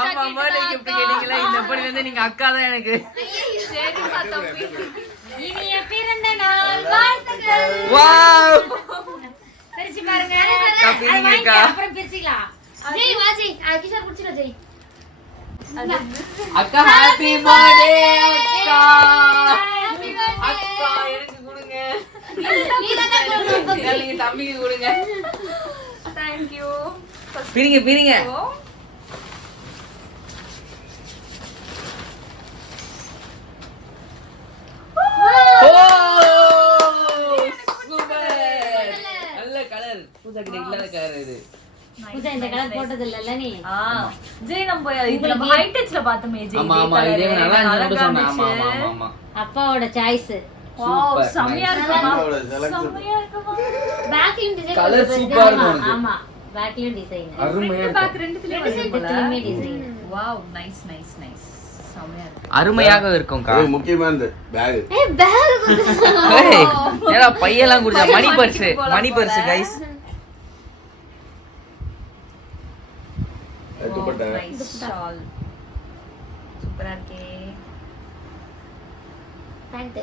ஆமா birthday gift அக்கா? கேட்டீங்களா இந்த படி வந்து நீங்க அக்கா தான் எனக்கு. சரிப்பா தம்பி. இனிய பிறந்த நாள் வாழ்த்துக்கள். வாவ்! பிரிச்சு பாருங்க. அக்கா. அப்புறம் பிரிச்சுக்கலாம். ஜெய் கிஷோர் ஜெய். அக்கா ஹாப்பி பர்த்டே அக்கா. அக்கா எனக்கு கொடுங்க. நீங்க தம்பிக்கு கொடுங்க Thank you. பிரிங்க பிரிங்க நல்ல கலர். பூஜா கிட்ட இல்லாத கலர் இது. பூஜா இந்த கலர் போட்டது இல்லல்ல நீ? ஆ, ஜெய் நம்ம இது நம்ம high touchல பார்த்தோமே ஜெய் ஆமா இதே. நல்லா இருந்துச்சு. அப்பாவோட சாய்ஸ். இருக்குமா? இருக்குமா? பேக்லயும் டிசைன் இருக்கும். ஆமா பேக்லயும் டிசைன் அருமையா இருக்கும். Nice, nice. செம்மையா இருக்கு. அருமையாக இருக்கும்க்கா. இது முக்கியமானது பேக் ஏய் பேக் ஏய், என்னடா பையெல்லாம் குடிச்சா மணி பர்ஸ் மணி பர்ஸ் போல. Guys Wow, dupatta nice shawl. சூப்பரா இருக்கே. பேண்ட்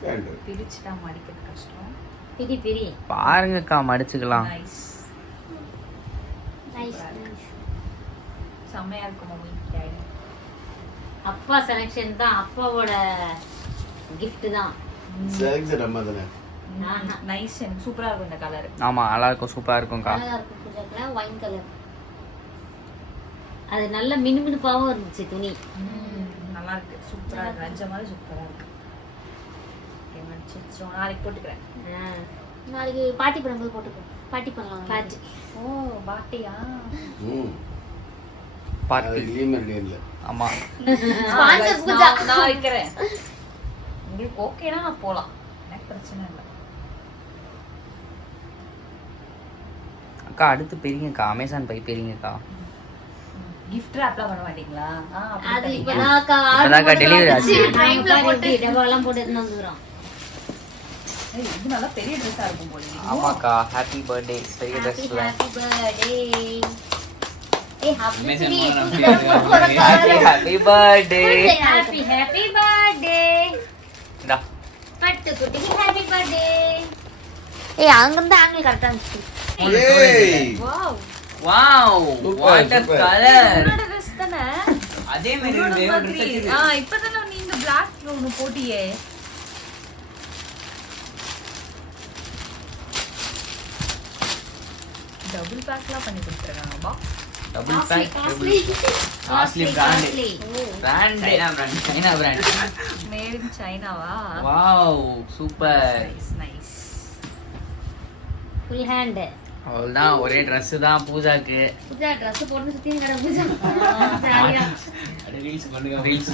பேண்ட் பிரிச்சுட்டா மடிக்கிறது கஷ்டம். பிரி பிரி. பாருங்கக்கா மடிச்சுக்கலாம். நைஸ் நைஸ் செம்மையா இருக்கும் மம்மி டாடி அப்பா செலக்ஷன் தான் அப்பாவோட gift தான். செலக்ஷன் அம்மா தானே. நைஸ் சூப்பரா இருக்கும் இந்த கலர் ஆமா நல்லா இருக்கும் சூப்பரா இருக்கும்க்கா. அழகா இருக்கும் ஒயின் கலர் அது நல்ல மினுமினுப்பாவும் இருந்துச்சு துணி. நல்லா இருக்கு சூப்பரா இருக்கு. அஞ்ச மாதிரி சூப்பரா இருக்கு. நாளைக்கு போட்டுக்கிறேன். நாளைக்கு பாட்டி பண்ணும்போது போட்டுக்கோ. பாட்டி பண்ணலாம் பாட்டி. ஓ பாட்டியா? இல்ல. ஆமா. பூஜா. நான் நான் வைக்கிறேன். உங்களுக்கு ஓகேனா நான் போலாம். எனக்கு பிரச்சனை இல்லை. அக்கா அடுத்து பெரியங்கக்கா. அமேசான் பை பெரியங்கக்கா. கிஃப்ட் ராப்லாம் பண்ண மாட்டீங்களா? அது வந்துச்சு. ஆச்சு. போட்டு டப்பாலாம் போட்டு ஏய், இது நல்லா பெரிய ட்ரெஸ்ஸா இருக்கும் போல. ஆமாக்கா ஹாப்பி பர்த்டே பெரிய ஹாப்பி ட்ரெஸ்ல ஹாப்பி பர்த்டே ஏய் happy birthday happy happy birthday இந்தா. பட்டு குட்டிக்கு ஹாப்பி பர்த்டே ஏய் அங்க இருந்து ஆங்கிள் கரெக்டா இருந்துச்சு. ஏய். Wow wow Super, what a super. Colour dress தானே? அதே மாதிரி வேற dress ஆ. இப்பதானே நீங்க Black ஒன்னு போட்டியே. டபுள் பேக்லாம் பண்ணி கொடுத்துருக்காங்கப்பா double costly bag costly costly brand brand என்ன brand China brand made in சைனாவா wow super nice nice full hand அவ்வளவுதான் ஒரே Dress தான் பூஜாக்கு. பூஜா Dress போட்டு சுத்தி கடை பூஜா. ஜாலியா. ரீல்ஸ் பண்ணுங்க. ரீல்ஸ்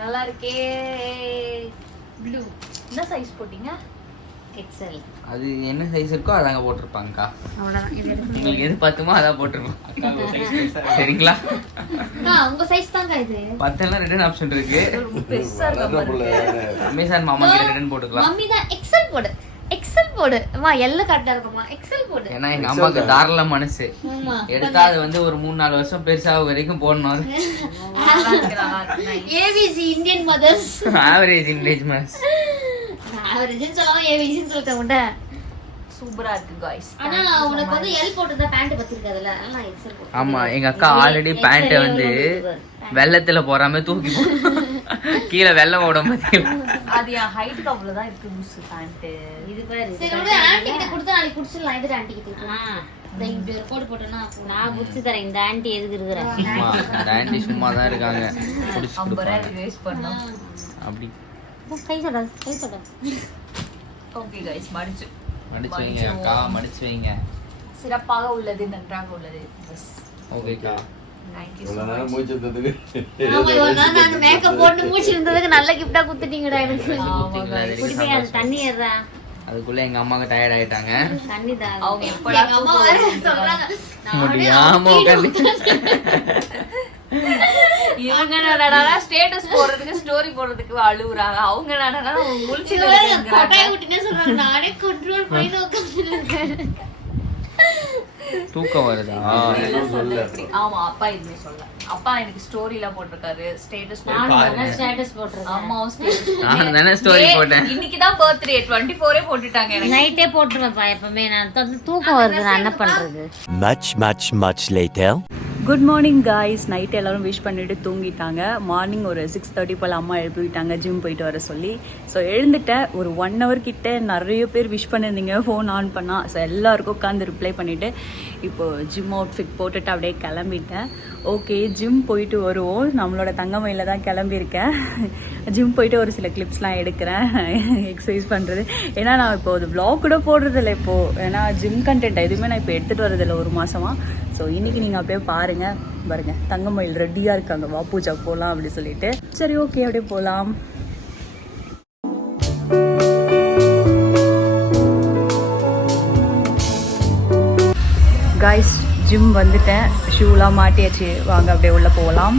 நல்லா இருக்கே. ப்ளூ என்ன சைஸ் போட்டீங்க? எக்ஸல் அது என்ன சைஸ் இருக்கோ அதாங்க போட்டிருப்பாங்கக்கா. உங்களுக்கு எது பத்துமோ அதான் போட்டிருப்போம். சரிங்களா? உங்க சைஸ் தாங்க இது. பத்தெல்லாம் ரிட்டர்ன் ஆப்ஷன் இருக்கு. அமேசான் மாமா கிட்ட ரிட்டர்ன் போட்டுக்கலாம். மம்மி தான் எக்ஸல் போடு. போடு. அம்மா எல்ல கரெக்டா இருக்குமா எக்ஸல் போடு. ஏன்னா எங்க அம்மாக்கு தாராள மனசு. எடுத்தா அது வந்து ஒரு மூணு நாலு வருஷம் பெருசாக வரைக்கும் போடணும். ஏபிசி இந்தியன் மதர்ஸ் ஆவரேஜ் என்கேஜ்மெண்ட்ஸ் ஆவரேஜ்னு சொல்லாம ஏபிசின்னு சொல்லிட்டேன் உன்ட்ட. சூப்பரா இருக்கு காய்ஸ் ஆனா உனக்கு வந்து எல் போட்டுதான் பேண்ட் பத்திருக்காதுல்ல. அதனால எக்ஸல் போட்டு. ஆமா எங்க அக்கா ஆல்ரெடி பேண்ட்டை வந்து வெள்ளத்துல போறாம தூக்கி போ கீழே வெள்ளம் ஓடும் பாத்தீங்களா? அது என் ஹைட்டுக்கு அவ்வளவுதான் இருக்கு லூசு பேண்ட் இது பாரு சரி விடு ஆன்ட்டி கிட்ட கொடுத்தா நாளைக்கு குடிச்சிடலாம். இது ஆன்ட்டி கிட்ட இந்த இப்படி ஒரு கோடு போட்டோம்னா நான் குடிச்சு தரேன். இந்த ஆன்ட்டி எதுக்கு இருக்கிற? சும்மா அந்த ஆண்டி சும்மா தான் இருக்காங்க. குடிச்சு ஐம்பது கொடுப்பாங்க. ரூபாய் வேஸ்ட் பண்ணோம் அப்படி. கை சொல்ற கை சொல்ற ஓகே கைஸ் மடிச்சு. மடிச்சு வைங்க அக்கா மடிச்சு வைங்க. சிறப்பாக உள்ளது நன்றாக உள்ளது. பஸ் ஓகேக்கா இவ்வளவு நேரம் மூச்சு மேக்கப் போட்டு மூச்சு இருந்ததுக்கு நல்ல கிஃப்டா குத்துட்டீங்கடா எனக்கு. தண்ணி ஏறா அதுக்குள்ள எங்க அம்மாக்கு டயர்ட் ஆயிட்டாங்க. தண்ணி தான் அவங்க எப்படா அம்மா சொல்றாங்க முடியாம இவங்க என்னடா ஸ்டேட்டஸ் போடுறதுக்கு ஸ்டோரி போடுறதுக்கு அழுகுறாங்க அவங்க என்னடா முழிச்சு கொட்டாய் சொல்றாங்க நானே கண்ட்ரோல் பண்ணி தூக்கம் வருதா? ஆமா அப்பா எதுவுமே சொல்ல. அப்பா எனக்கு ஸ்டோரியில போட்டிருக்காரு. ஸ்டேட்டஸ் ஸ்டேட்டஸ் போட்டிருக்கேன். அம்மாவும் தானே story போட்டேன். இன்னைக்கு தான் பர்த்டே டுவெண்ட்டி ஃபோரே போட்டுட்டாங்க எனக்கு. நைட்டே போட்டுருவேன்ப்பா எப்பவுமே நான். தூக்கம் வருது நான் என்ன பண்றது? Much, much, much later. Good morning guys night எல்லாரும் விஷ் பண்ணிட்டு தூங்கிட்டாங்க. மார்னிங் ஒரு சிக்ஸ் தேர்ட்டி போல் அம்மா எழுப்பி விட்டாங்க ஜிம் போயிட்டு வர சொல்லி. ஸோ எழுந்துட்டேன். ஒரு ஒன் ஹவர் கிட்ட நிறைய பேர் விஷ் பண்ணியிருந்தீங்க. ஃபோன் ஆன் பண்ணால் ஸோ எல்லாருக்கும் உட்காந்து ரிப்ளை பண்ணிவிட்டு இப்போது ஜிம் அவுட்ஃபிட் போட்டுட்டு அப்படியே கிளம்பிட்டேன். ஓகே ஜிம் போயிட்டு வருவோம். நம்மளோட தங்கமயில தான் கிளம்பியிருக்கேன். ஜிம் போயிட்டு ஒரு சில கிளிப்ஸ்லாம் எடுக்கிறேன். எக்ஸசைஸ் பண்ணுறது ஏன்னா நான் இப்போ ஒரு ப்ளாக் கூட போடுறதில்ல இப்போது ஏன்னா ஜிம் கண்டென்ட் எதுவுமே நான் இப்போ எடுத்துகிட்டு வரதில்ல ஒரு மாதமாக ஸோ இன்னைக்கு நீங்கள் அப்படியே பாருங்கள் பாருங்கள் தங்கமயில் ரெடியாக இருக்காங்க. வா பூஜா போகலாம் அப்படின்னு சொல்லிட்டு. சரி ஓகே அப்படியே போகலாம் ஜிம் வந்துட்டேன். ஷூலாம் மாட்டியாச்சு. வாங்க அப்படியே உள்ளே போகலாம்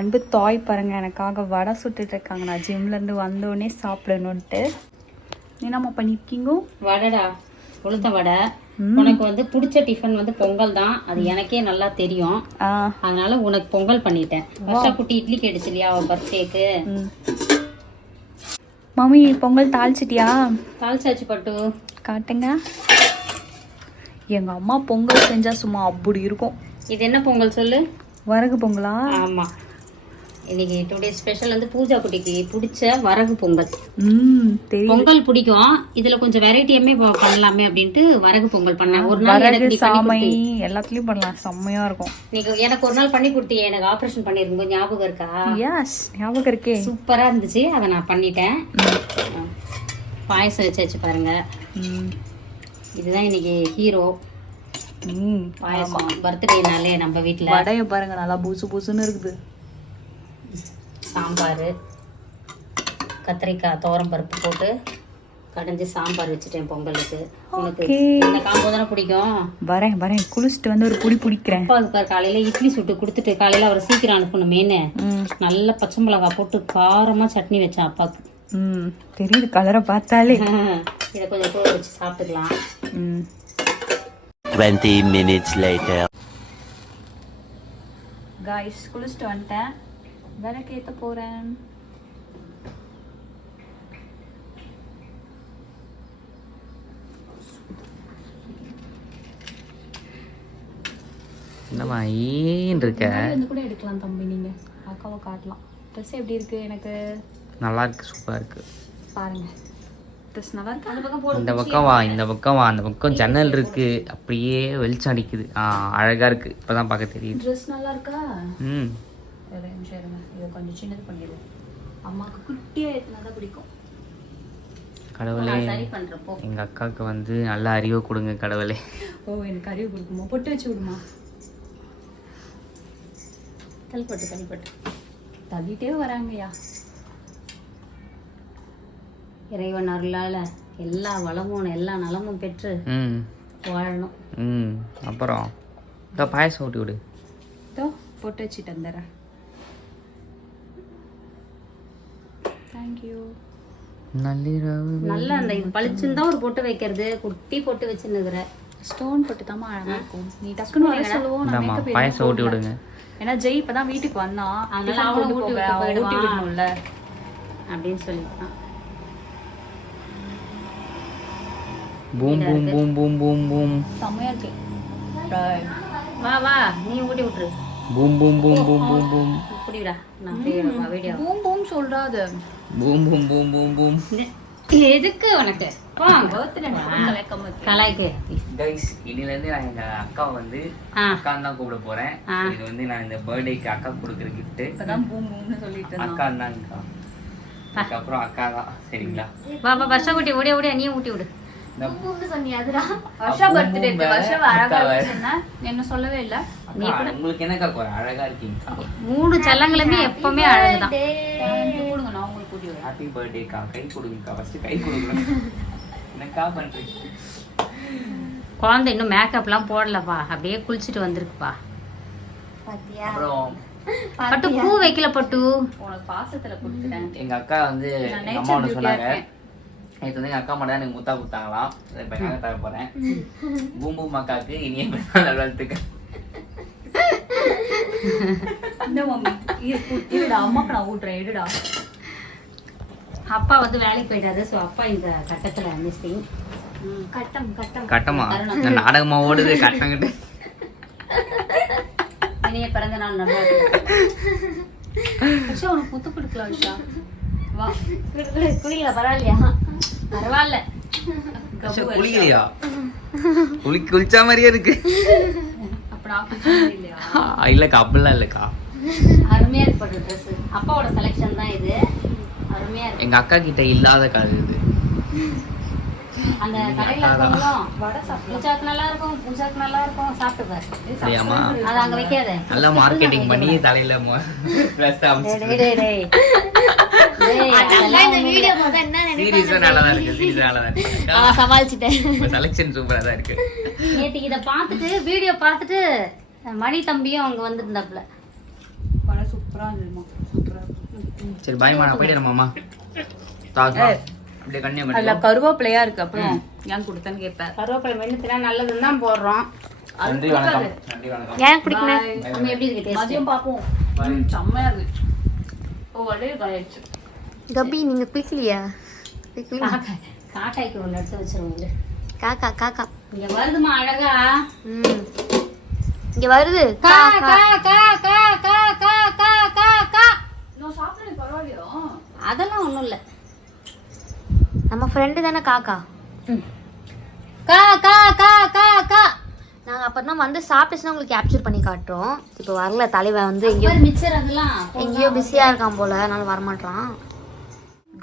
அன்பு தாய் பாருங்க எனக்காக வடை சுட்டுட்டு இருக்காங்க. நான் ஜிம்லேருந்து வந்தோடனே சாப்பிடணுன்ட்டு என்னம்மா பண்ணியிருக்கீங்க வடைடா. உளுத்த வடை. உனக்கு வந்து பிடிச்ச டிஃபன் வந்து பொங்கல் தான். அது எனக்கே நல்லா தெரியும். அதனால உனக்கு பொங்கல் பண்ணிட்டேன். வருஷா குட்டி இட்லி கேட்டுச்சு இல்லையா அவ பர்த்டேக்கு. மம்மி பொங்கல் தாளிச்சிட்டியா? தாளிச்சாச்சு பட்டு. காட்டுங்க. எங்கள் அம்மா பொங்கல் செஞ்சால் சும்மா அப்படி இருக்கும். இது என்ன பொங்கல் சொல்லு? வரகு பொங்கலா? ஆமா. இன்னைக்கு டுடே ஸ்பெஷல் வந்து பூஜா குட்டிக்கு பிடிச்ச வரகு பொங்கல். பொங்கல் பிடிக்கும். இதுல கொஞ்சம் வெரைட்டியுமே பண்ணலாமே அப்படின்ட்டு வரகு பொங்கல் பண்ணேன். ஒரு நாள். எல்லாத்துலேயும் பண்ணலாம். செம்மையாக இருக்கும். நீங்க எனக்கு ஒரு நாள் பண்ணி கொடுத்தியே. எனக்கு ஆபரேஷன் பண்ணிருக்கும்போது ஞாபகம் இருக்கா? எஸ் ஞாபகம் இருக்கே. சூப்பரா இருந்துச்சு. அதை நான் பண்ணிட்டேன். பாயசம் வச்சாச்சு பாருங்க. ம். இதுதான் இன்னைக்கு ஹீரோ பாயசம். பர்த்டேனாலே நம்ம வீட்ல. வடையை பாருங்க. நல்லா புசு புசுன்னு இருக்குது. சாம்பார். கத்திரிக்காய் தோரம் பருப்பு போட்டு கடைஞ்சி சாம்பார் வச்சுட்டேன் பொங்கலுக்கு. உனக்கு. இந்த காம்போ தானே பிடிக்கும்? வரேன் வரேன். குளிச்சுட்டு வந்து ஒரு புடி பிடிக்கிறேன். அப்பாவுக்கு பாரு காலையில இட்லி சுட்டு கொடுத்துட்டு காலையில அவர் சீக்கிரம் அனுப்பணுமேனு ம். நல்ல பச்சை மிளகாய் போட்டு காரமா சட்னி வச்சேன் அப்பாவுக்கு. ம். தெரியுது கலரை பார்த்தாலே. இதை கொஞ்சம் கூட வச்சு சாப்பிட்டுக்கலாம். ம். 20 minutes later. காய்ஸ் குளிச்சுட்டு வந்துட்டேன். விளக்கு ஏற்ற போகிறேன் என்னம்மா ஈன்னு இருக்க? வந்து கூட எடுக்கலாம் தம்பி நீங்க. அக்காவை காட்டலாம். ட்ரெஸ் எப்படி இருக்கு எனக்கு? நல்லா இருக்கு சூப்பரா இருக்கு. பாருங்க. ட்ரெஸ் நல்லா இருக்கா. அந்த பக்கம் போடு இந்த பக்கம் வா இந்த பக்கம் வா அந்த பக்கம் ஜன்னல் இருக்கு. அப்படியே வெளிச்சம் அடிக்குது. ஆ அழகா இருக்கு. இப்பதான் பார்க்க தெரியுது. ட்ரெஸ் நல்லா இருக்கா? ம். ஒரு நிமிஷம் இருங்க. இதை கொஞ்சம் சின்னது பண்ணிடுவோம் அம்மாவுக்கு குட்டியாக ஏற்றினா தான் பிடிக்கும். கடவுளே சரி பண்றேன் போ எங்க அக்காவுக்கு வந்து நல்ல அறிவை கொடுங்க கடவுளே. ஓ எனக்கு அறிவு கொடுக்குமா? பொட்டு வச்சு விடுமா? தள்ளிப்பட்டு தள்ளிப்பட்டு. தள்ளிட்டே வராங்கய்யா. இறைவன் அருளால எல்லா வளமும் எல்லா நலமும் பெற்று வாழணும். ம் அப்புறம் இதோ பாயசம் ஊட்டி விடு. இதோ பொட்டு வச்சுட்டு வந்துடுறேன். தேங்க்யூ நள்ளிரவு நல்லா அந்த இது பளிச்சுன்னு தான் ஒரு பொட்டு வைக்கிறது. குட்டி பொட்டு வச்சுன்னுக்குற. ஸ்டோன் பொட்டு தாம்மா அழகா இருக்கும். நீ டக்குன்னு வர சொல்லுவோம். நான் இந்தாம்மா மேக்கப் பாயசம் ஊட்டி விடுங்க. ஏன்னா ஜெய் இப்பதான் வீட்டுக்கு வந்தான் அதனால கொண்டு ஊட்டி விட்டு அவன் ஊட்டி. விடணும்ல அப்படின்னு சொல்லிட்டான் boom boom boom boom boom boom. செம்மையா இருக்கு. வா வா நீ ஊட்டி விட்டுரு. Boom boom boom boom boom boom. புரியுடா நான் video boom boom சொல்றாது. Boom boom boom boom boom. எதுக்கு உனக்கு? கலாய்க்கு. கைஸ் இனிலேருந்து நான் எங்க அக்காவை வந்து ஆ. அக்கான்னு தான் கூப்பிட போறேன். இது வந்து நான் இந்த பர்த்டேக்கு அக்கா கொடுக்குற gift இப்பதான் பூம் பூம்னு சொல்லிட்டு அக்கா. தான்க்கா அதுக்கப்புறம் அக்கா தான். சரிங்களா? வா வா வருஷம் குட்டி ஓடிய ஓடிய நீ ஊட்டி விடு. உங்களுக்கு என்னக்கா அழகா மூணு சலங்களுமே எப்பவுமே அழகுதான். ஹாப்பி குழந்தை இன்னும் மேக்கப்லாம் போடலப்பா. அப்படியே குளிச்சுட்டு வந்திருக்குப்பா. பட்டு பூ வைக்கல பட்டு. உனக்கு பாசத்துல கொடுத்துட்டேன். எங்க அக்கா வந்து அம்மா சொன்னாங்க. நேற்று வந்து எங்க அக்கா மட்டும் எனக்கு முத்தா கொடுத்தாங்களாம் இப்போ எங்க தர போறேன். பூம் பூம் அக்காவுக்கு இனிய பிறந்த நல்வாழ்த்துக்கள். இந்த மம்மி இரு, கு- இருடா அம்மாக்கு நான் ஊட்டுறேன் எடுடா அப்பா வந்து வேலைக்கு போயிட்டாரு ஸோ அப்பா இந்த கட்டத்துல மிஸ்ஸிங் கட்டம் கட்டம். கட்டமா? நாடகமா ஓடுது கட்டங்கிட்டு இனிய பிறந்த நாள் நல்லா உனக்கு முத்து கொடுக்கலாம் உஷா வா. குடிக்கல பரவாயில்லையா? பரவாயில்ல. குளிக்கலையா? குளி குளிச்சா மாதிரியே இருக்கு. இல்லக்கா அப்படிலாம் இல்லக்கா. அருமையா இருக்கு ட்ரெஸ் அப்பாவோட செலெக்ஷன் தான் இது. அருமையா இருக்கு. எங்க அக்கா கிட்ட இல்லாத காது இது. அந்த கடையில இருக்கவங்களும் பூஜாக்கு நல்லா இருக்கும் பூஜாக்கு நல்லா இருக்கும் சாப்பிட்டு பாரு. அப்படியாம்மா? அதை அங்க வைக்காத. நல்லா மார்க்கெட்டிங் பண்ணி தலையில சீரியஸா நல்லா தான் இருக்கு சீரியஸா நல்லா தான் இருக்கு. சமாளிச்சுட்டேன். செலெக்ஷன் சூப்பரா தான் இருக்கு. நேத்துக்கு இத பார்த்துட்டு வீடியோ பார்த்துட்டு மணி தம்பியும் அங்க வந்திருந்தாப்புல. வடை சூப்பரா இருந்துமா சூப்பரா சரி போயிடுறேன் மாமா. தாத்தா அப்படியே கண்ணியம் அதுல கருவேப்பிலையா இருக்கு அப்புறம் ஏன் கொடுத்தேன்னு கேட்பேன் கருவேப்பிலை மென்னுத்துனா நல்லதுன்னு தான் போடுறோம். நன்றி வணக்கம். நன்றி வணக்கம். ஏன் பிடிக்கல நம்ம எப்படி இருக்கு டேஸ்ட் மதியம் பார்ப்போம். ம், செம்மையா இருக்கு. ஓ வடையே காயாச்சு கபி நீங்க குளிக்கலையா காட்டாய்க்கு ஒன்று எடுத்து வச்சிருவோம் காக்கா காக்கா இங்க வருதுமா அழகா ம் இங்க வருது கா கா கா கா கா கா கா கா கா நான் சாப்பிடுறது பரவாயில்லையா அதெல்லாம் ஒண்ணும் இல்ல நம்ம ஃப்ரெண்டு தானே காக்கா கா கா கா கா கா நாங்க அப்பதான் வந்து சாப்பிட்டுச்சுன்னா உங்களுக்கு கேப்சர் பண்ணி காட்டுறோம் இப்போ வரல தலைவன் வந்து எங்கேயோ மிச்சர் அதெல்லாம் எங்கேயோ பிஸியா இருக்கான் போல அதனால வரமாட்டான்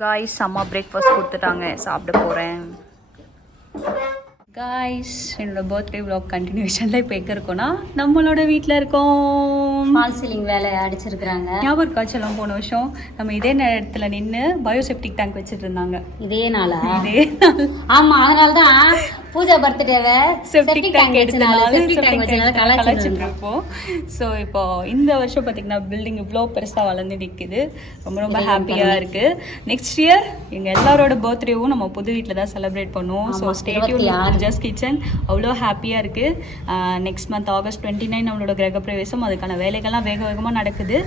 காய்ஸ் அம்மா பிரேக்ஃபாஸ்ட் கொடுத்துட்டாங்க. சாப்பிட போகிறேன் காய்ஸ் என்னோட பர்த்டே vlog கண்டினியூஷனில் இப்போ எங்கே இருக்கோம்னா நம்மளோட வீட்டில் இருக்கோம். ஃபால் சீலிங் வேலை அடிச்சிருக்கிறாங்க. ஞாபகம் இருக்கா செல்லம் போன வருஷம்? நம்ம இதே இடத்துல நின்று பயோசெப்டிக் டேங்க் வச்சுட்டு இருந்தாங்க. இதே நாளா? இதே நாள். ஆமா அதனால தான் பூஜா பர்த்டேவை செப்டிக் டேங்க் எடுத்தனால செப்டிக் டேங்க் வச்சனால கலாச்சிட்டு கலாச்சிட்டு இருப்போம் ஸோ இப்போ இந்த வருஷம் பார்த்தீங்கன்னா பில்டிங் இவ்வளோ பெருசாக வளர்ந்து நிற்குது ரொம்ப ரொம்ப ஹாப்பியாக இருக்குது நெக்ஸ்ட் இயர் எங்கள் எல்லாரோட பர்த்டேவும் நம்ம புது வீட்டில் தான் செலிப்ரேட் பண்ணுவோம். ஸோ ஸ்டேட்யூன் ஜஸ்ட் கிச்சன் அவ்வளோ ஹாப்பியாக இருக்குது next month August twenty nine நம்மளோட கிரகப்பிரவேசம் அதுக்கான வேலைகள்லாம் வேக வேகமாக நடக்குது.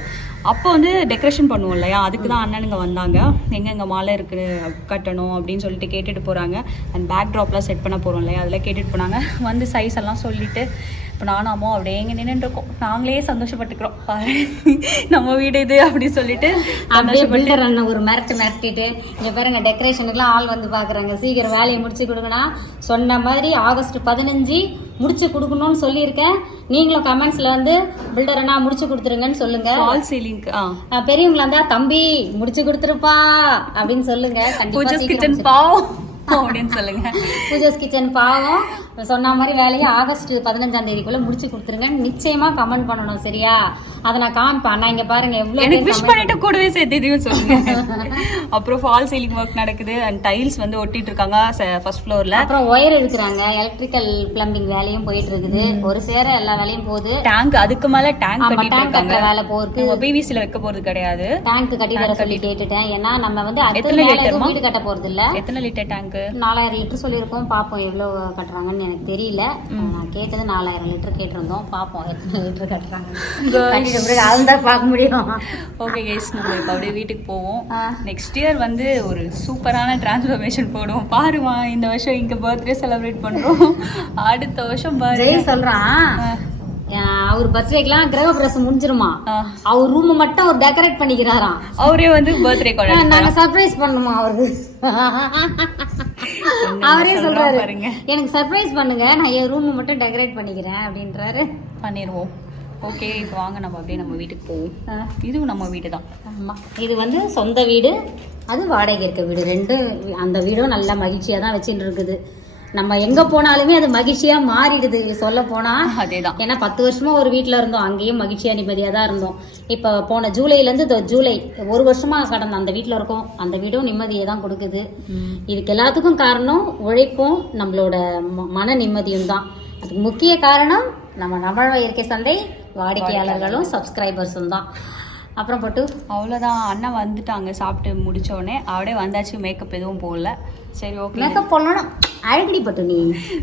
அப்போ வந்து டெக்கரேஷன் பண்ணுவோம் இல்லையா? அதுக்கு தான் அண்ணனுங்க வந்தாங்க. எங்கெங்க மாலை இருக்குது கட்டணும் அப்படின்னு சொல்லிட்டு கேட்டுட்டு போகிறாங்க அண்ட் பேக் ட்ராப்லாம் செட் பண்ண போகிறோம் இல்லையா? அதில் கேட்டுட்டு போனாங்க. வந்து சைஸ் எல்லாம் சொல்லிட்டு இப்போ நானும் அம்மா அப்படியே எங்கே நின்றுட்டு இருக்கோம். நாங்களே சந்தோஷப்பட்டுக்கிறோம். நம்ம வீடு இது அப்படி சொல்லிட்டு பில்டர் அண்ணன் ஒரு மிரட்டு மிரட்டிட்டு இங்க பாருங்க டெக்கரேஷனுக்குலாம் ஆள் வந்து பாக்குறாங்க. சீக்கிரம் வேலையை முடிச்சு கொடுக்கணும் சொன்ன மாதிரி ஆகஸ்ட் பதினஞ்சு முடிச்சு கொடுக்கணும்னு சொல்லியிருக்கேன். நீங்களும் கமெண்ட்ஸ்ல வந்து பில்டர் அண்ணா முடிச்சு கொடுத்துருங்கன்னு சொல்லுங்க. ஃபால் சீலிங் பெரியவங்களா இருந்தா தம்பி முடிச்சு கொடுத்துருப்பா அப்படின்னு சொல்லுங்க. கண்டிப்பா பூஜஸ் சீக்கிரம் கிச்சன் பாவம் அப்படின்னு சொல்லுங்க. பூஜஸ் கிச்சன் பாவம். சொன்ன மாதிரி வேலையை ஆகஸ்ட் பதினஞ்சாம் தேதிக்குள்ள முடிச்சு கொடுத்துருங்க. நிச்சயமா கமெண்ட் பண்ணணும் சரியா? அதை நான் காமிப்பேன் அண்ணா இங்க பாருங்க எவ்வளவு எனக்கு விஷ் பண்ணிட்டு கூடவே சேர்த்து சொல்லுங்க. அப்புறம் ஃபால் சீலிங் ஒர்க் நடக்குது அண்ட் டைல்ஸ் வந்து ஒட்டிட்டு இருக்காங்க ஃபர்ஸ்ட் ஃப்ளோர்ல அப்புறம் ஒயர் எடுக்கிறாங்க எலக்ட்ரிக்கல் பிளம்பிங் வேலையும் போயிட்டு இருக்குது. ஒரு சேர எல்லா வேலையும் போகுது. டேங்க் அதுக்கு மேல டேங்க் கட்டிட்டு டேங்க் இருக்காங்க. வேலை நம்ம பிவிசில வைக்க போறது கிடையாது. டேங்க் கட்டி தர சொல்லி கேட்டுட்டேன். ஏன்னா நம்ம வந்து எத்தனை? எதுவும் வீடு கட்ட போறது இல்ல எத்தனை லிட்டர் டேங்க் நாலாயிரம் லிட்டர் சொல்லியிருக்கோம். பார்ப்போம் எவ்வளவு கட்டுறாங்கன்னு எனக்கு தெரியல. நான் கேட்டது நாலாயிரம் லிட்டர் கேட்டிருந்தோம். பார்ப்போம் எத்தனை லிட்டர் கட்டுறாங்க அதுதான் பார்க்க முடியும். ஓகே கைஸ் நம்ம இப்போ அப்படியே வீட்டுக்கு போவோம். நெக்ஸ்ட் இயர் வந்து ஒரு சூப்பரான டிரான்ஸ்ஃபர்மேஷன் போடுவோம். பாருமா இந்த வருஷம் இங்க பர்த்டே செலிப்ரேட் பண்றோம். அடுத்த வருஷம் பாரு அஹ் அவர் பர்த்டேக்கெல்லாம் கிரக பிரசம் முடிஞ்சிருமா. அவர் ரூம் மட்டும் அவர் டெக்கரேட் பண்ணிக்கிறாராம். அவரே வந்து பர்த்டே நாங்க சர்ப்ரைஸ் பண்ணுமா அவருக்கு? அவரே சொல்றாரு. எனக்கு சர்ப்ரைஸ் பண்ணுங்க நான் என் ரூம் மட்டும் டெக்கரேட் பண்ணிக்கிறேன் அப்படின்றாரு. பண்ணிடுவோம். ஓகே இப்போ வாங்க நம்ம அப்படியே நம்ம வீட்டுக்கு போவோம். இதுவும் நம்ம வீடு தான். ஆமா. இது வந்து சொந்த வீடு அது வாடகை இருக்க வீடு. ரெண்டு அந்த வீடும் நல்ல மகிழ்ச்சியா தான் வச்சுட்டு இருக்குது. நம்ம எங்க போனாலுமே அது மகிழ்ச்சியா மாறிடுது. சொல்ல போனா அதேதான். ஏன்னா பத்து வருஷமா ஒரு வீட்ல இருந்தோம். அங்கேயும் மகிழ்ச்சியா நிம்மதியா தான் இருந்தோம். இப்போ போன ஜூலைல இருந்து ஜூலை ஒரு வருஷமா கடந்த அந்த வீட்ல இருக்கோம். அந்த வீடும் நிம்மதியை தான் கொடுக்குது. இதுக்கு எல்லாத்துக்கும் காரணம் உழைப்பும் நம்மளோட ம- மன நிம்மதியும் தான். அதுக்கு முக்கிய காரணம் நம்ம நம்மழ இயற்கை சந்தை வாடிக்கையாளர்களும் சப்ஸ்கிரைபர்ஸும் தான். அப்புறம் பட்டு. அவ்வளோதான் அண்ணன் வந்துட்டாங்க சாப்பிட்டு முடிச்ச உடனே அப்படியே வந்தாச்சு மேக்கப் எதுவும் போடல. சரி ஓகே மேக்கப் போடணும் அழகடி பட்டு நீ.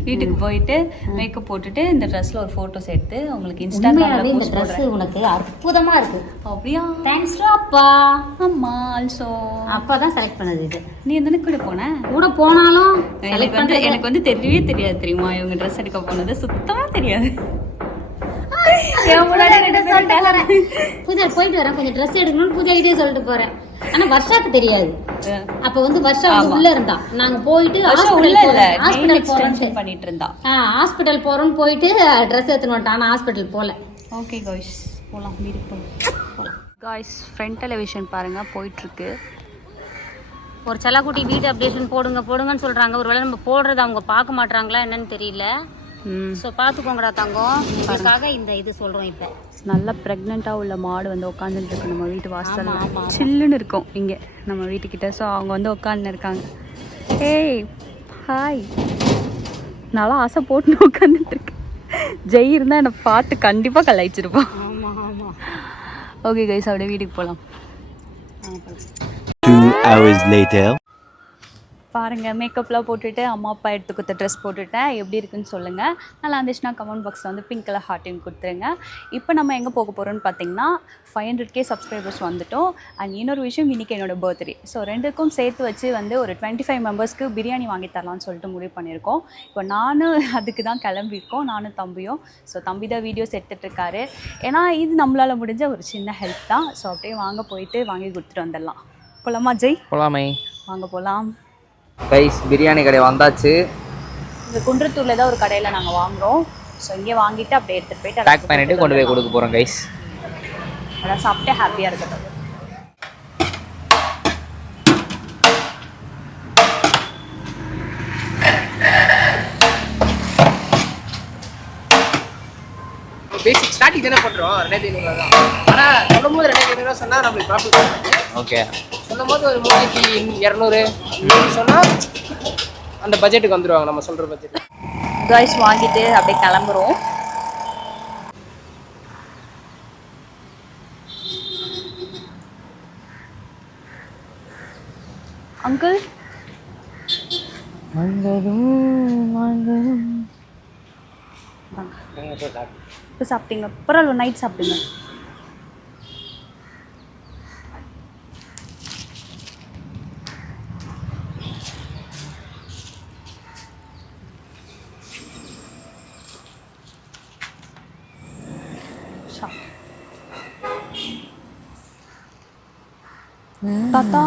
வீட்டுக்கு போயிட்டு மேக்கப் போட்டுட்டு இந்த ட்ரெஸ்ல ஒரு ஃபோட்டோஸ் எடுத்து உங்களுக்கு இன்ஸ்டாகிராம்ல இந்த ட்ரெஸ் உனக்கு அற்புதமா இருக்கு. அப்படியா? தேங்க்ஸ் டு அப்பா. ஆமா ஆல்சோ அப்பா தான் செலக்ட் பண்ணது இது. நீ எந்த கூட போன? கூட போனாலும் எனக்கு செலக்ட் வந்து எனக்கு வந்து தெரியவே தெரியாது தெரியுமா? இவங்க ட்ரெஸ் எடுக்க போனது சுத்தமா தெரியாது. போயிட்டு வரேன். கொஞ்சம் ட்ரெஸ் எடுக்கணும்னு பூஜா கிட்டே சொல்லிட்டு போறேன். ஆனா வர்ஷாக்கு தெரியாது. அப்ப வந்து வருஷா வந்து உள்ள இருந்தா. நாங்க போயிட்டு ஹாஸ்பிடல் போறோம். பண்ணிட்டு இருந்தா ஹாஸ்பிடல் போறோம்னு போயிட்டு ட்ரெஸ் எடுத்துன்னு வந்துட்டான் ஆனா ஹாஸ்பிடல் போல. ஓகே காய்ஸ் போகலாம் வீட்டுக்கு காய்ஸ் ஃப்ரண்ட் டெலிவிஷன் பாருங்க. போயிட்டு இருக்கு ஒரு செல்லக்குட்டி வீடு அப்டேஷன் போடுங்க போடுங்கன்னு சொல்றாங்க. ஒருவேளை நம்ம போடுறது அவங்க பார்க்க மாட்டாங்களா என்னன்னு தெரியல. ஸோ பார்த்துக்கோங்கடா தங்கம். இதுக்காக இந்த இது சொல்றோம் இப்போ. நல்லா ப்ரெக்னெண்ட்டாக உள்ள மாடு வந்து உட்காந்துட்டு இருக்கு. நம்ம வீட்டு ஆமா. சில்லுன்னு இருக்கும் இங்கே நம்ம வீட்டுக்கிட்ட. ஸோ அவங்க வந்து உட்காந்து இருக்காங்க. ஏய் ஹாய் நல்லா ஆசை போட்டு உட்காந்துட்டு இருக்கேன் ஜெய் இருந்தால் என்னை பார்த்து கண்டிப்பாக கலாய்ச்சிருப்பான். ஆமா ஆமா. ஓகே கைஸ் அப்படியே வீட்டுக்கு போகலாம் Two hours later. பாருங்கள் மேக்கப்லாம் போட்டுட்டு அம்மா அப்பா எடுத்து கொடுத்த ட்ரெஸ் போட்டுட்டேன். எப்படி இருக்குன்னு சொல்லுங்கள் நல்லா இருந்துச்சுன்னா கமெண்ட் பாக்ஸில் வந்து பிங்க் கலர் ஹார்ட்டின் கொடுத்துருங்க. இப்போ நம்ம எங்கே போக போகிறோம்னு பார்த்தீங்கன்னா ஃபைவ் ஹண்ட்ரட் கே சப்ஸ்கிரைபர்ஸ் வந்துட்டோம். அண்ட் இன்னொரு விஷயம் இன்றைக்கி என்னோட பர்த்டே ஸோ ரெண்டுக்கும் சேர்த்து வச்சு வந்து ஒரு டுவெண்ட்டி ஃபைவ் மெம்பர்ஸ்க்கு பிரியாணி வாங்கி தரலாம்னு சொல்லிட்டு முடிவு பண்ணியிருக்கோம். இப்போ நானும் அதுக்கு தான் கிளம்பியிருக்கோம். நானும் தம்பியும். ஸோ தம்பி தான் வீடியோஸ் எடுத்துகிட்ருக்காரு ஏன்னா இது நம்மளால் முடிஞ்ச ஒரு சின்ன ஹெல்ப் தான். ஸோ அப்படியே வாங்க போயிட்டு வாங்கி கொடுத்துட்டு வந்துடலாம். போலாமா ஜெய்? போலாமே. வாங்க போகலாம் கைஸ் பிரியாணி கடை வந்தாச்சு. இங்கே குன்றத்தூரில் தான் ஒரு கடையில் நாங்கள் வாங்குறோம். ஸோ இங்கே வாங்கிட்டு அப்படியே எடுத்துகிட்டு போயிட்டு பேக் பண்ணிட்டு கொண்டு போய் கொடுக்க போகிறோம் கைஸ் அதான் சாப்பிட்டு ஹாப்பியாக இருக்கட்டும் பேசிக் ஸ்டார்டிங் தானே பண்ணுறோம் ரெண்டாயிரத்தி ஐநூறுவா தான் ஆனால் சொல்லும் போது ரெண்டாயிரத்தி ஐநூறுவா சொன்னால் நம்மளுக்கு ப்ராஃபிட் ஓகே. சொல்லும் போது ஒரு மூவாயிரத்தி இரநூறு நூறு சொன்னால் அந்த பட்ஜெட்டுக்கு வந்துடுவாங்க நம்ம சொல்கிற பட்ஜெட் காய்ஸ் வாங்கிட்டு அப்படியே கிளம்புறோம். அங்கிள் இப்போ சாப்பிட்டீங்க. பரவாயில்ல நைட் சாப்பிடுங்க தாத்தா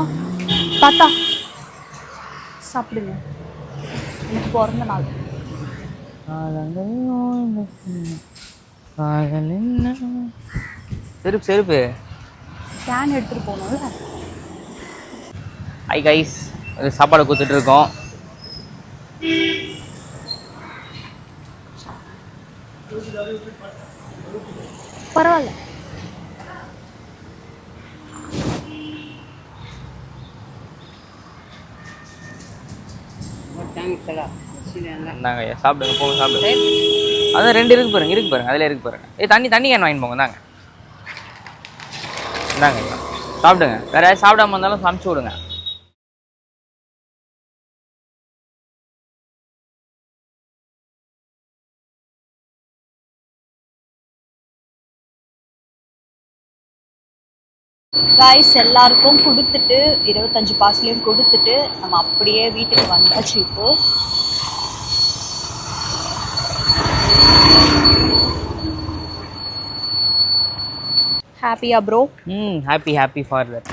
தாத்தா சாப்பிடுங்க. எனக்கு பிறந்த நாள். செருப்பு செருப்பு. கேன் எடுத்துட்டு போகணும்ல. ஹை கைஸ் சாப்பாடு கொடுத்துட்டு இருக்கோம். பரவாயில்ல. இந்தாங்க ஐயா சாப்பிடுங்க போங்க சாப்பிடுங்க. அதான் ரெண்டு இருக்கு பாருங்க இருக்கு பாருங்க அதில் இருக்கு பாருங்க. ஏய் தண்ணி தண்ணி கேன் வாங்கி போங்க இந்தாங்க. இந்தாங்க ஐயா சாப்பிடுங்க. வேற யாராவது சாப்பிடாம இருந்தாலும் சமைச்சு விடுங்க. காய்ஸ் எல்லாருக்கும் கொடுத்துட்டு இருபத்தஞ்சு பார்சலையும் கொடுத்துட்டு நம்ம அப்படியே வீட்டுக்கு வந்தாச்சு இப்போ. ஹாப்பியா ப்ரோ ம் ஹாப்பி ஹாப்பி ஃபார் தட்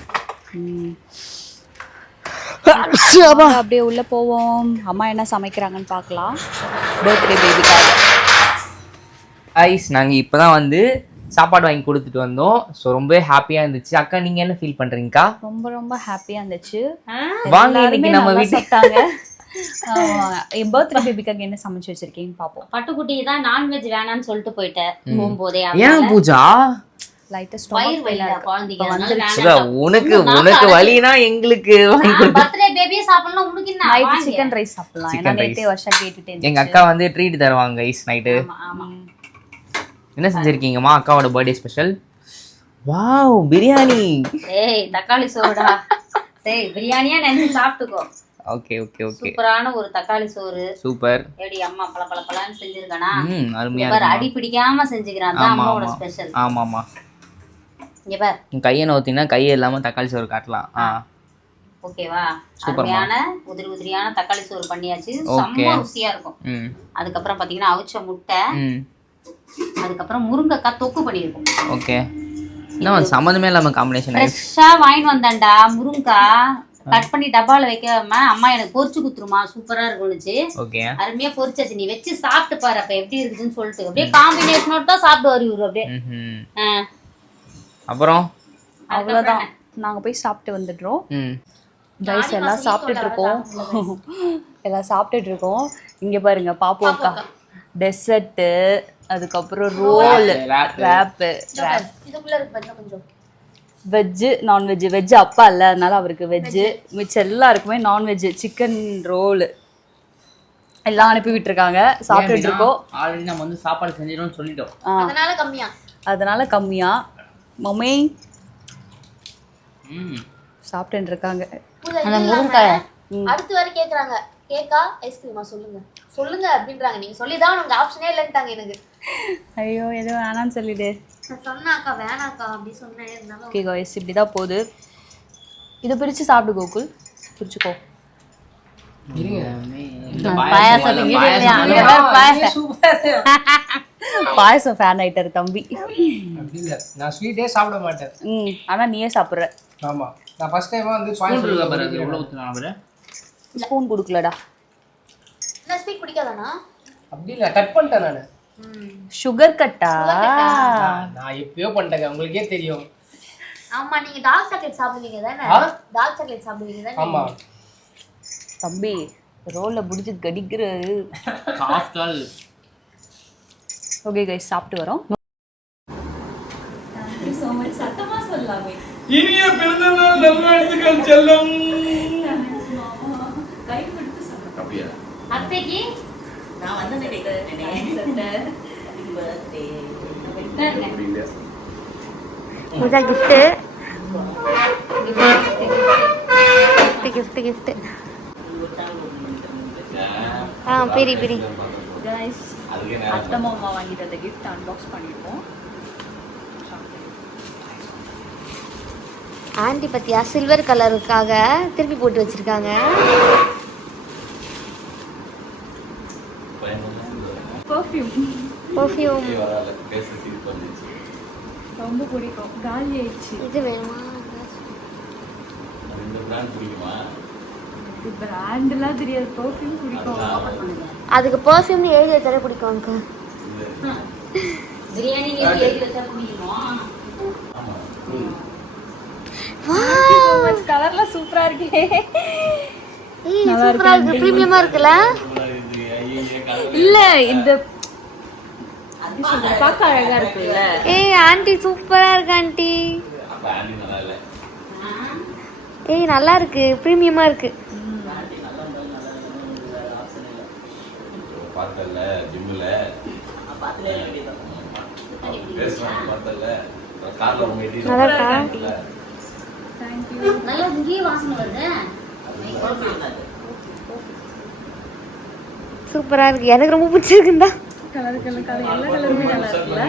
அப்படியே உள்ள போவோம். அம்மா என்ன சமைக்கிறாங்கன்னு பார்க்கலாம். பர்த்டே பேபிக்காக ஐஸ் நாங்கள் இப்போ தான் வந்து சாப்பாடு வாங்கி கொடுத்துட்டு வந்தோம். ஸோ ரொம்பவே ஹாப்பியாக இருந்துச்சு. அக்கா நீங்கள் என்ன ஃபீல் பண்ணுறீங்கக்கா ரொம்ப ரொம்ப ஹாப்பியா இருந்துச்சு. வாங்க இன்னைக்கு நம்ம நல்லா வீட்டு சாப்பிட்டாங்க. ஆஹ் என் பர்த்டே பேபிக்காக என்ன சமைச்சு வச்சிருக்கீங்கன்னு பார்ப்போம் பட்டுக்குட்டி தான் நான்வெஜ் வேணாம்னு சொல்லிட்டு போயிட்டேன் போகும்போதே ஏன் பூஜா? உனக்கு உனக்கு வலினா எங்களுக்கு. சிக்கன் ரைஸ் சாப்பிடலாம். எங்க. அக்கா வந்து ட்ரீட் தருவாங்க ஐஸ் நைட்டு. என்ன செஞ்சிருக்கீங்கம்மா அக்காவோட பர்த்டே ஸ்பெஷல் வாவ் பிரியாணி ஏய் தக்காளி சோறுடா. சரி பிரியாணியா நினைச்சு சாப்பிட்டுக்கோ. ஓகே ஓகே ஓகே சூப்பரான ஒரு தக்காளி சோறு. சூப்பர். எப்படி அம்மா பல பல பலன்னு செஞ்சிருக்கானா? ம் அருமையா இருக்குமா அடி பிடிக்காம செஞ்சுக்கிறான். தான் அம்மாவோட ஸ்பெஷல் ஆமா ஆமா இங்க பாரு. கையை நோத்தினா கையை இல்லாம தக்காளி சோறு காட்டலாம். ஆ. ஓகேவா. அருமையான உதிரி உதிரியான தக்காளி சோறு பண்ணியாச்சு. செம்ம ருசியா இருக்கும். ம். அதுக்கப்புறம் பாத்தீங்கன்னா அவிச்ச முட்டை. ம். அதுக்கப்புறம் முருங்கைக்காய் தொக்கு பண்ணியிருக்கோம் ஓகே. என்ன சம்மந்தமே இல்லாம காம்பினேஷன் ஃப்ரெஷ்ஷா வாங்கிட்டு வந்தேன்டா முருங்கைக்காய் கட் பண்ணி டப்பால வைக்காம அம்மா எனக்கு பொரிச்சு குத்துருமா சூப்பரா இருக்கும்னுச்சு ஓகே. அருமையா பொரிச்சாச்சு. நீ வச்சு சாப்பிட்டு பாரு அப்ப எப்படி இருக்குதுன்னு சொல்லிட்டு. அப்படியே காம்பினேஷனோட தான் சாப்பிடுவாரு இவரு அப்படியே. அப்புறம்? அவ்வளவுதான். நாங்க போய் சாப்பிட்டு வந்துடுறோம். ம். ரைஸ் எல்லாம் சாப்பிட்டுட்டு இருக்கோம். எல்லாம் சாப்பிட்டுட்டு இருக்கோம். இங்க பாருங்க பாப்போக்கா. டெசர்ட்டு அதுக்கப்புறம் ரோல் ரேப்பு ரேப் இதுக்குள்ள இருக்கு பாருங்க கொஞ்சம். வெஜ்ஜு நான்வெஜ் வெஜ் அப்பா இல்லை அதனால அவருக்கு வெஜ்ஜு மிச்சம் எல்லாருக்குமே நான்வெஜ் சிக்கன் ரோல் எல்லாம் அனுப்பி விட்டுருக்காங்க. சாப்பிட்டுட்டு இருக்கோம். ஆல்ரெடி நம்ம வந்து சாப்பாடு செஞ்சிடணும்னு சொல்லிட்டோம். அதனால கம்மியா. அதனால கம்மியா. மம்மி. ம். சாப்பிட்டுட்டு இருக்காங்க. அந்த முருங்கைக்காய். அடுத்து வரை கேக்குறாங்க. கேக்கா ஐஸ்கிரீமா சொல்லுங்க. சொல்லுங்க அப்படின்றாங்க. நீங்க சொல்லிதான் உங்க ஆப்ஷனே இல்லைன்ட்டாங்க எனக்கு. ஐயோ எதுவும் வேணாம்னு சொல்லிடு. நான் சொன்னாக்கா வேணாக்கா அப்படி சொன்னேன். இருந்தாலும் ஓகே காய்ஸ் இப்படி தான் போகுது. இதை பிரித்து சாப்பிடு கோகுல். பிரிச்சுக்கோ. பாயாசம் பாயசம் ஃபேன் ஆயிட்டாரு தம்பி. நான் ஸ்வீட்டே சாப்பிட மாட்டேன். ம் ஆனால் நீயே சாப்பிட்ற. ஆமா. நான் ஃபர்ஸ்ட் டைமா வந்து பாயசம் அது எவ்வளோ ஊற்றுனா பாரு ஸ்பூன் கொடுக்கலடா. என்ன ஸ்வீட் பிடிக்காதானா அப்படி இல்லை கட் பண்ணிட்டேன் நான். சுகர் கட்டா நான் எப்பயோ பண்ணிட்டேங்க உங்களுக்கே தெரியும். ஆமா நீங்க டார்க் சாக்லேட் சாப்பிடுவீங்க தானே? டார்க் சாக்லேட் சாப்பிடுவீங்க தானே? ஆமா. தம்பி ரோலில் பிடிச்சி கடிக்கிறது சாஃப்டால் ஓகே கைஸ் சாப்பிட்டு வரோம். இனிய பிறந்தநாள் நல்வாழ்த்துக்கள் செல்லும் அப்படியா அத்தைக்கு? அப்படி இல்லையா பூஜா கிஃப்ட் கிஃப்ட் கிஃப்ட் ஆ பெரி பெரி. கைஸ் அத்தை மாமா வாங்கிட்டு அந்த கிஃப்ட் அன்பாக்ஸ் பண்ணியிருக்கோம் ஆண்டி பத்தியா? சில்வர் கலருக்காக திருப்பி போட்டு வச்சிருக்காங்க. பர்ஃப்யூம் பர்ஃப்யூம் ரொம்ப பிடிக்கும். காலி ஆயிடுச்சு. இது வேணுமா? பிராண்ட் பிடிக்குமா? பிராண்ட்லாம் தெரியாது. பர்ஃப்யூம் பிடிக்கும். அதுக்கு பர்ஃப்யூம் எழுதி வச்சாலே பிடிக்கும் அங்கிள் பிரியாணி எழுதி வச்சா பிடிக்குமா. கலர்லாம் சூப்பரா இருக்கே. ஏய் சூப்பரா இருக்கு. ப்ரீமியமா இருக்குல்ல? இது ஐயே இல்ல இந்த பார்க்க அழகா இருக்குல்ல. ஏய் ஆண்டி சூப்பரா இருக்கு ஆண்டி. அப்ப ஆண்டி நல்லா இல்லை ஏய் நல்லா இருக்கு ப்ரீமியமா இருக்கு. பார்த்தல பேசுறாங்க பார்த்தல கார்ல எட்டி நல்லா இருக்கா நல்லா இங்கேயே வாசனை வருது. சூப்பரா இருக்கு. எனக்கு ரொம்ப பிடிச்சிருக்குந்தா. கலர் கலர் கலர் எல்லா கலருமே நல்லா இருக்குல்ல?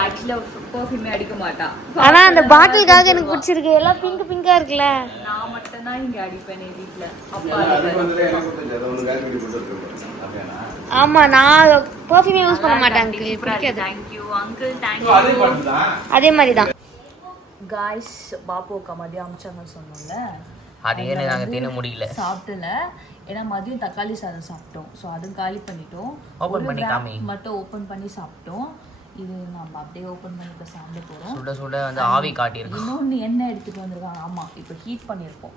ஆக்சுவலா பர்ஃப்யூமே அடிக்க மாட்டான் ஆனா அந்த பாட்டிலுக்காக எனக்கு பிடிச்சிருக்கு. எல்லாம் பிங்க் பிங்கா இருக்குல்ல? நான் மட்டும் தான் இங்க அடிப்பேனே வீட்ல. அப்பா ஆமா நான் பர்ஃப்யூமே யூஸ் பண்ண மாட்டேன் அங்கிள் பிடிக்காது. தேங்க்யூ அங்கிள் அதே தேங்க்யூ பாட்டு தான் அதே மாதிரி தான் காய்ஸ் பாப்புக்கா மதியம் அமிச்சாங்க சொன்னோம்ல அதே நாங்கள் தின முடியல. சாப்பிடல. ஏன்னா மதியம் தக்காளி சாதம் சாப்பிட்டோம். ஸோ அதுவும் காலி பண்ணிட்டோம். ஒரு பண்ணி காமி. மட்டும் ஓப்பன் பண்ணி சாப்பிட்டோம். இது நம்ம அப்படியே ஓப்பன் பண்ணி இப்போ சாப்பிட போகிறோம் சுட சுட வந்து ஆவி காட்டியிருக்கோம். இன்னொன்று என்ன எடுத்துட்டு வந்திருக்காங்க? ஆமாம் இப்போ ஹீட் பண்ணியிருக்கோம்.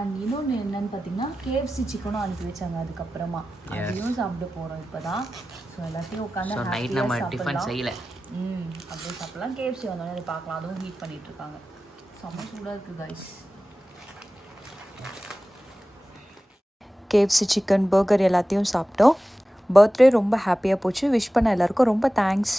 அண்ட் இன்னொன்று என்னன்னு பார்த்தீங்கன்னா கேஎஃப்சி சிக்கனும் அனுப்பி வச்சாங்க அதுக்கப்புறமா. அதையும் சாப்பிட போகிறோம் இப்போ தான் ஸோ எல்லாத்தையும் உட்காந்து நைட் நம்ம டிஃபன் செய்யல. ம் அப்படியே சாப்பிடலாம். கேஎஃப்சி வந்தோடனே அதை பார்க்கலாம். அதுவும் ஹீட் பண்ணிட்டு இருக்காங்க. செம்ம சூடாக இருக்குது கைஸ் கேஎஃப்சி சிக்கன் பர்கர் எல்லாத்தையும் சாப்பிட்டோம். பர்த்டே ரொம்ப ஹாப்பியாக போச்சு. விஷ் பண்ண எல்லாருக்கும் ரொம்ப தேங்க்ஸ்.